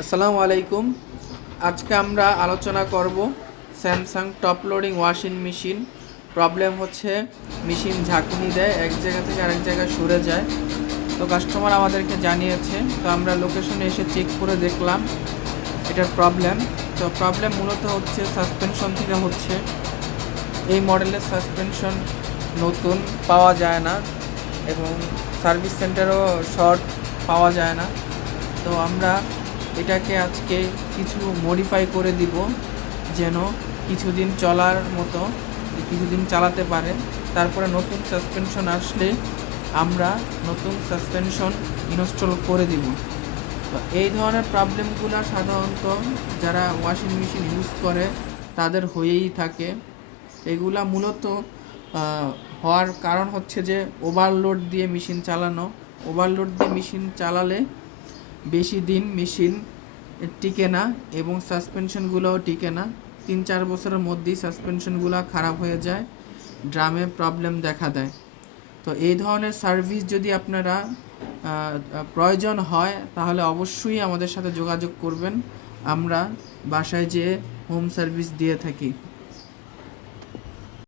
আসসালামু আলাইকুম। আজকে আমরা আলোচনা করব Samsung top loading washing machine. Problem হচ্ছে মেশিন ঝাঁকুনি দেয়, এক জায়গা থেকে আরেক জায়গায় সরে যায়। তো কাস্টমার আমাদেরকে জানিয়েছে, তো আমরা লোকেশনে এসে চেক করে দেখলাম এটার প্রবলেম। তো প্রবলেম মূলত হচ্ছে সাসপেনশন থেকে হচ্ছে। এই মডেলের সাসপেনশন নতুন পাওয়া যায় না এবং সার্ভিস সেন্টারও শর্ট পাওয়া যায় না। তো আমরা এটাকে আজকে কিছু মডিফাই করে দিব, যেন কিছুদিন চলার মতো, কিছুদিন চালাতে পারে। তারপরে নতুন সাসপেনশন আসলে আমরা নতুন সাসপেনশন ইনস্টল করে দিব। তো এই ধরনের প্রবলেমগুলো সাধারণত যারা ওয়াশিং মেশিন ইউজ করে তাদের হয়েই থাকে। এগুলা মূলত হওয়ার কারণ হচ্ছে যে ওভারলোড দিয়ে মেশিন চালানো। ওভারলোড দিয়ে মেশিন চালালে বেশি দিন মেশিন টিকে না এবং সাসপেনশনগুলোও টিকে না। 3-4 বছরের মধ্যেই সাসপেনশনগুলো খারাপ হয়ে যায়, ড্রামে প্রবলেম দেখা দেয়। তো এই ধরনের সার্ভিস যদি আপনারা প্রয়োজন হয় তাহলে অবশ্যই আমাদের সাথে যোগাযোগ করবেন। আমরা বাসায় যেয়ে হোম সার্ভিস দিয়ে থাকি।